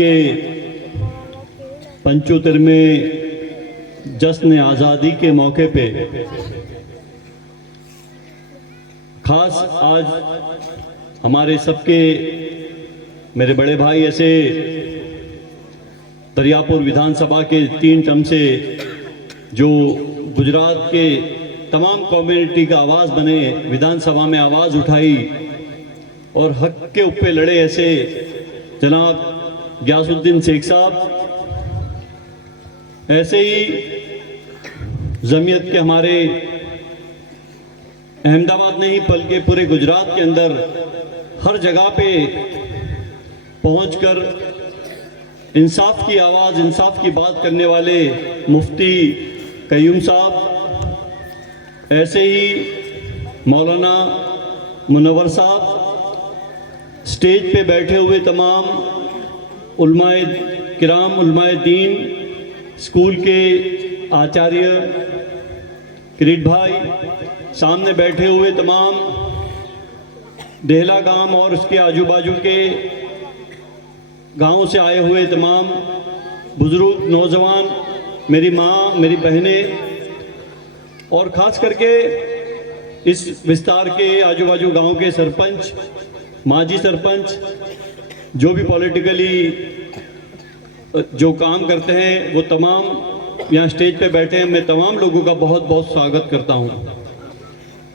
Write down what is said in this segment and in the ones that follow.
के 75वें जश्न आज़ादी के मौके पे खास आज हमारे सबके मेरे बड़े भाई ऐसे दरियापुर विधानसभा के 3 टर्म से जो गुजरात के तमाम कम्युनिटी का आवाज़ बने, विधानसभा में आवाज़ उठाई और हक के ऊपर लड़े, ऐसे जनाब गयासुद्दीन शेख साहब, ऐसे ही जमीयत के हमारे अहमदाबाद नहीं बल्कि पूरे गुजरात के अंदर हर जगह पे पहुंचकर इंसाफ की आवाज़, इंसाफ की बात करने वाले मुफ्ती कयूम साहब, ऐसे ही मौलाना मुनव्वर साहब, स्टेज पे बैठे हुए तमाम उलमाए किराम, उलमाए दीन, स्कूल के आचार्य किरीट भाई, सामने बैठे हुए तमाम देहला गांव और उसके आजू बाजू के गांवों से आए हुए तमाम बुजुर्ग, नौजवान, मेरी माँ, मेरी बहनें और ख़ास करके इस विस्तार के आजू बाजू गांव के सरपंच, माजी सरपंच, जो भी पॉलिटिकली जो काम करते हैं, वो तमाम यहाँ स्टेज पे बैठे हैं। मैं तमाम लोगों का बहुत बहुत स्वागत करता हूँ।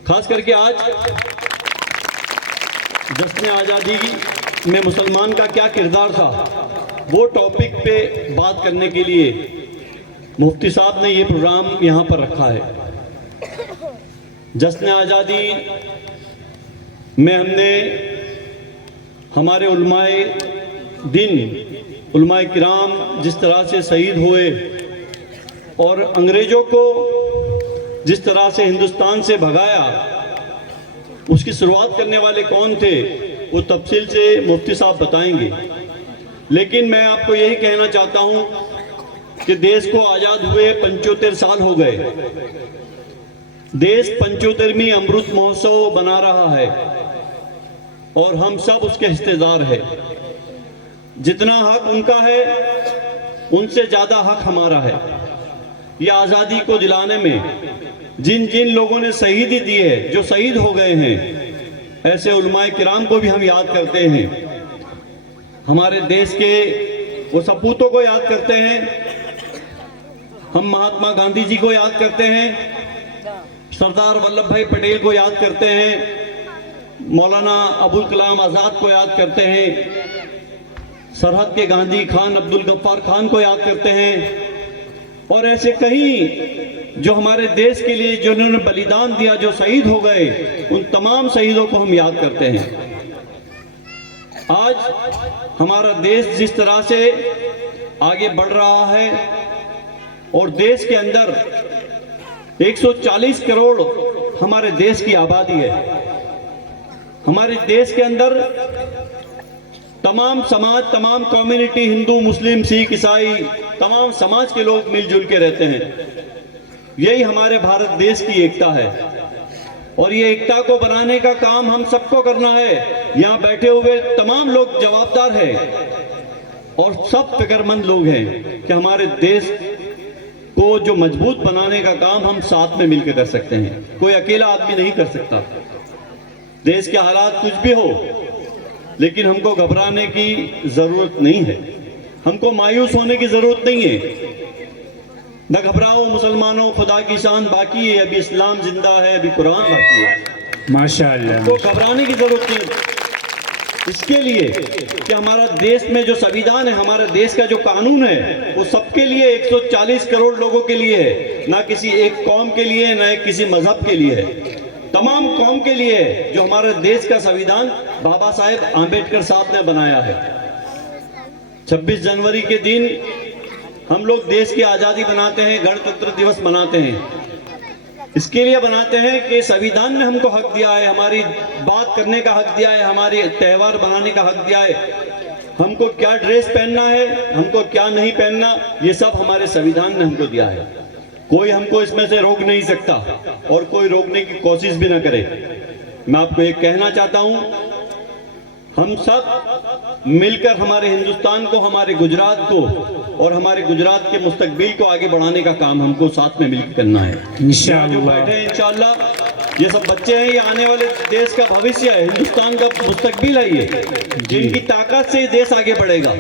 खास करके आज जश्न आज़ादी में मुसलमान का क्या किरदार था, वो टॉपिक पे बात करने के लिए मुफ्ती साहब ने ये प्रोग्राम यहाँ पर रखा है। जश्न आज़ादी में हमने हमारे उलमाए दिन, उलमाए किराम जिस तरह से शहीद हुए और अंग्रेज़ों को जिस तरह से हिंदुस्तान से भगाया, उसकी शुरुआत करने वाले कौन थे, वो तफसील से मुफ्ती साहब बताएंगे। लेकिन मैं आपको यही कहना चाहता हूँ कि देश को आज़ाद हुए 75 साल हो गए। देश 75वीं अमृत महोत्सव बना रहा है और हम सब उसके हिस्सेदार हैं। जितना हक उनका है, उनसे ज़्यादा हक हमारा है। ये आज़ादी को दिलाने में जिन जिन लोगों ने शहीदी दी है, जो शहीद हो गए हैं, ऐसे उलमाए किराम को भी हम याद करते हैं। हमारे देश के वो सपूतों को याद करते हैं। हम महात्मा गांधी जी को याद करते हैं, सरदार वल्लभ भाई पटेल को याद करते हैं, मौलाना अबुल कलाम आज़ाद को याद करते हैं, सरहद के गांधी खान अब्दुल गफ्फार खान को याद करते हैं, और ऐसे कई जो हमारे देश के लिए जिन्होंने बलिदान दिया, जो शहीद हो गए, उन तमाम शहीदों को हम याद करते हैं। आज हमारा देश जिस तरह से आगे बढ़ रहा है और देश के अंदर 140 करोड़ हमारे देश की आबादी है। हमारे देश के अंदर तमाम समाज, तमाम कम्युनिटी, हिंदू, मुस्लिम, सिख, ईसाई, तमाम समाज के लोग मिलजुल के रहते हैं। यही हमारे भारत देश की एकता है और ये एकता को बनाने का काम हम सबको करना है। यहाँ बैठे हुए तमाम लोग जवाबदार हैं और सब फिक्रमंद लोग हैं कि हमारे देश को जो मजबूत बनाने का काम हम साथ में मिलकर कर सकते हैं। कोई अकेला आदमी नहीं कर सकता। देश के हालात कुछ भी हो, लेकिन हमको घबराने की जरूरत नहीं है, हमको मायूस होने की जरूरत नहीं है। न घबराओ मुसलमानों, खुदा की शान बाकी है, अभी इस्लाम जिंदा है, अभी कुरान बाकी है। माशाअल्लाह। हमको घबराने की जरूरत नहीं। इसके लिए कि हमारा देश में जो संविधान है, हमारे देश का जो कानून है, वो सबके लिए 140 करोड़ लोगों के लिए है, ना किसी एक कौम के लिए, ना किसी मजहब के लिए है, तमाम कौम के लिए है। जो हमारे देश का संविधान बाबा साहेब आंबेडकर साहब ने बनाया है। 26 जनवरी के दिन हम लोग देश की आज़ादी बनाते हैं, गणतंत्र दिवस मनाते हैं। इसके लिए बनाते हैं कि संविधान ने हमको हक दिया है, हमारी बात करने का हक दिया है, हमारे त्यौहार बनाने का हक दिया है, हमको क्या ड्रेस पहनना है, हमको क्या नहीं पहनना, ये सब हमारे संविधान ने हमको दिया है। कोई हमको इसमें से रोक नहीं सकता और कोई रोकने की कोशिश भी ना करे। मैं आपको एक कहना चाहता हूं हम सब मिलकर हमारे हिंदुस्तान को, हमारे गुजरात को और हमारे गुजरात के मुस्तकबिल को आगे बढ़ाने का काम हमको साथ में मिलकर करना है। इंशाअल्लाह। जो बैठे हैं इंशाअल्लाह, ये सब बच्चे हैं, ये आने वाले देश का भविष्य है, हिंदुस्तान का मुस्तकबिल है। ये जिनकी ताकत से देश आगे बढ़ेगा।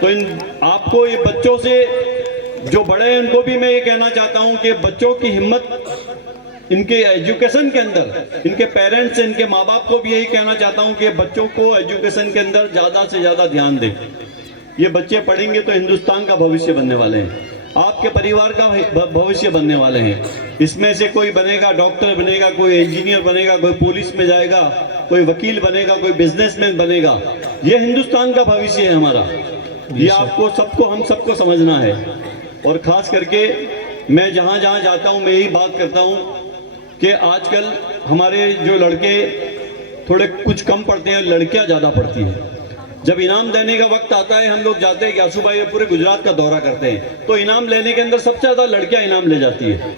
तो इन आपको, ये बच्चों से जो बड़े हैं उनको भी मैं ये कहना चाहता हूँ कि बच्चों की हिम्मत, इनके एजुकेशन के अंदर, इनके पेरेंट्स, इनके माँ बाप को भी यही कहना चाहता हूँ कि बच्चों को एजुकेशन के अंदर ज़्यादा से ज़्यादा ध्यान दें। ये बच्चे पढ़ेंगे तो हिंदुस्तान का भविष्य बनने वाले हैं, आपके परिवार का भविष्य बनने वाले हैं। इसमें से कोई बनेगा, डॉक्टर बनेगा, कोई इंजीनियर बनेगा, कोई पुलिस में जाएगा, कोई वकील बनेगा, कोई बिजनेसमैन बनेगा। ये हिंदुस्तान का भविष्य है हमारा। ये आपको सबको, हम सबको समझना है। और ख़ास करके मैं जहाँ जहाँ जाता हूँ मैं यही बात करता हूँ कि आजकल हमारे जो लड़के थोड़े कुछ कम पढ़ते हैं, लड़कियां ज़्यादा पढ़ती हैं। जब इनाम देने का वक्त आता है, हम लोग जाते हैं ग्यासू भाई पूरे गुजरात का दौरा करते हैं, तो इनाम लेने के अंदर सबसे ज़्यादा लड़कियां इनाम ले जाती है।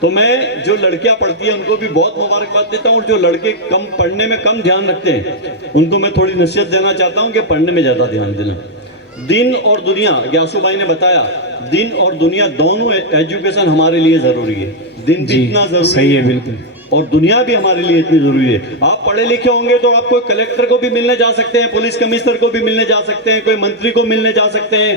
तो मैं जो लड़कियां पढ़ती हैं उनको भी बहुत मुबारकबाद देता हूँ। जो लड़के कम पढ़ने में कम ध्यान रखते हैं उनको मैं थोड़ी नसीहत देना चाहता हूँ कि पढ़ने में ज़्यादा ध्यान देना। दिन और दुनिया, ग्यासू भाई ने बताया, दिन और दुनिया दोनों एजुकेशन हमारे लिए ज़रूरी है। दिन भी इतना ज़रूरी है, बिल्कुल, और दुनिया भी हमारे लिए इतनी ज़रूरी है। आप पढ़े लिखे होंगे तो आप कोई कलेक्टर को भी मिलने जा सकते हैं, पुलिस कमिश्नर को भी मिलने जा सकते हैं, कोई मंत्री को मिलने जा सकते हैं,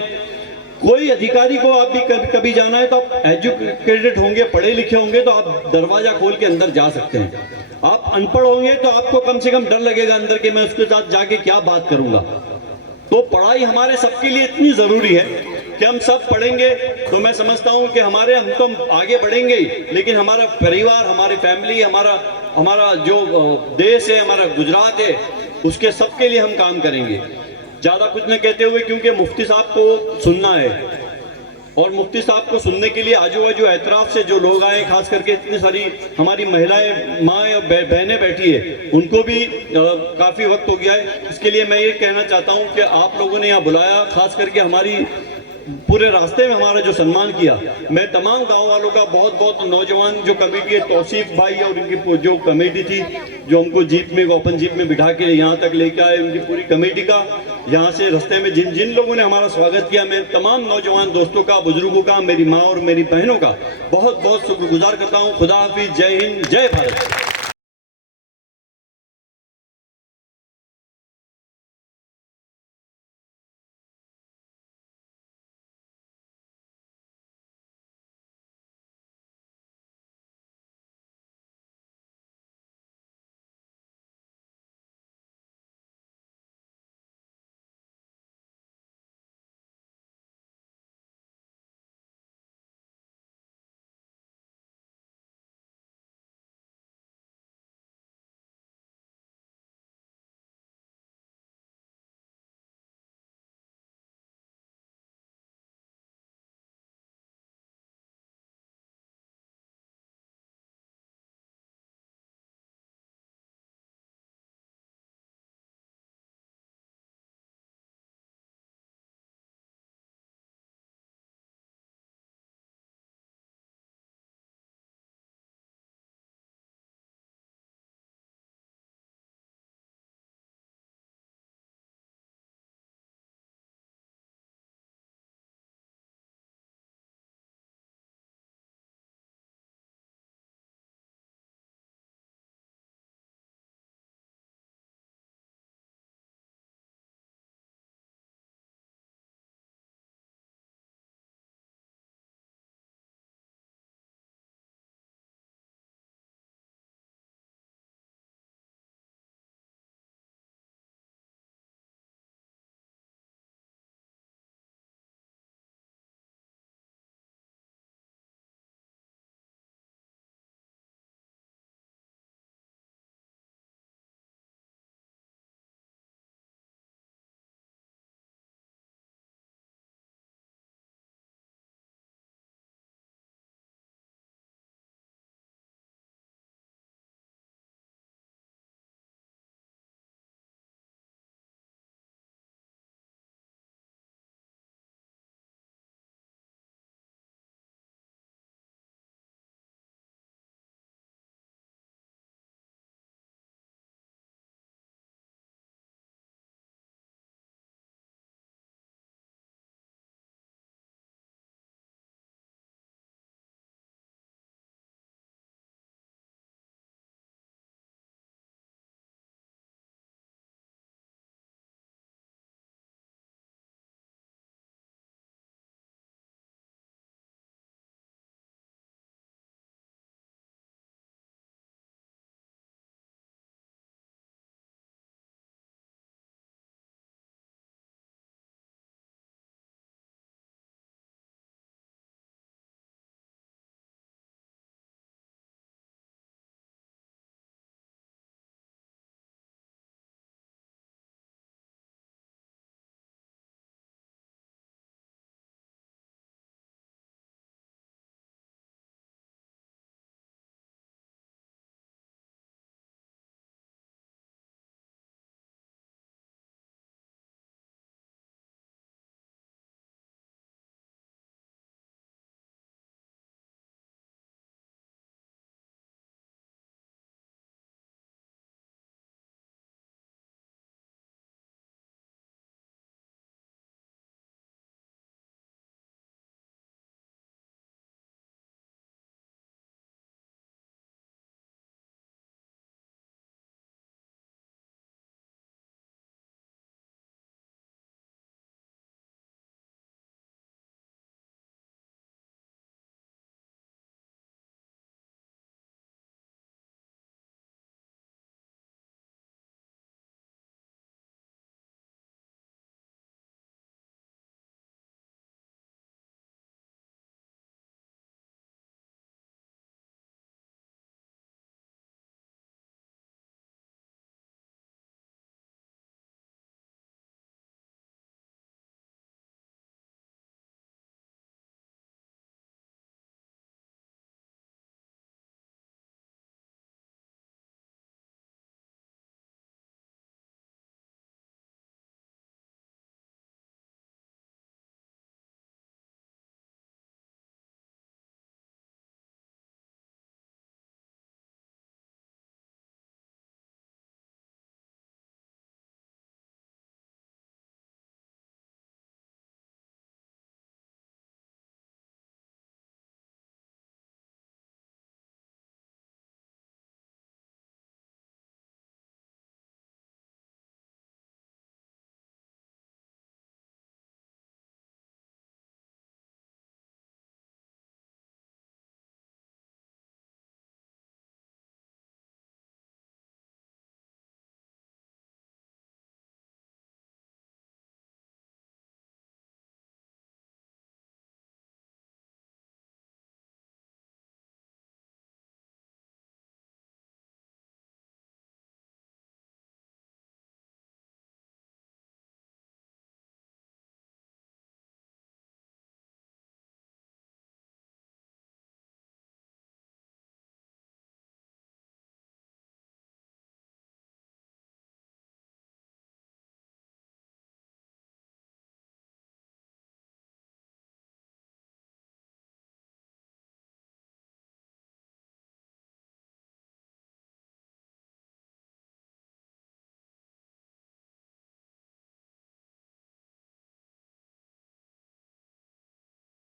कोई अधिकारी को आप भी कभी जाना है तो आप एजुकेटेड होंगे, पढ़े लिखे होंगे तो आप दरवाजा खोल के अंदर जा सकते हैं। आप अनपढ़ होंगे तो आपको कम से कम डर लगेगा अंदर कि मैं उसके साथ जाके क्या बात करूंगा। तो पढ़ाई हमारे सबके लिए इतनी ज़रूरी है कि हम सब पढ़ेंगे तो मैं समझता हूँ कि हम तो आगे बढ़ेंगे, लेकिन हमारा परिवार, हमारी फैमिली, हमारा जो देश है, हमारा गुजरात है, उसके सबके लिए हम काम करेंगे। ज़्यादा कुछ न कहते हुए, क्योंकि मुफ्ती साहब को सुनना है और मुफ्ती साहब को सुनने के लिए आजू बाजू एतराफ़ से जो लोग आए, खास करके इतनी सारी हमारी महिलाएं, माँ और बहनें बैठी है, उनको भी काफ़ी वक्त हो गया है। इसके लिए मैं ये कहना चाहता हूँ कि आप लोगों ने यहाँ बुलाया, खास करके हमारी पूरे रास्ते में हमारा जो सम्मान किया, मैं तमाम गांव वालों का बहुत बहुत, नौजवान जो कमेटी है, तौसीफ भाई और उनकी जो कमेटी थी, जो हमको जीप में, ओपन जीप में बिठा के यहाँ तक लेके आए, उनकी पूरी कमेटी का, यहाँ से रास्ते में जिन जिन लोगों ने हमारा स्वागत किया, मैं तमाम नौजवान दोस्तों का, बुजुर्गों का, मेरी माँ और मेरी बहनों का बहुत बहुत शुक्रगुजार करता हूँ। खुदा हाफिज, जय हिंद, जय भारत।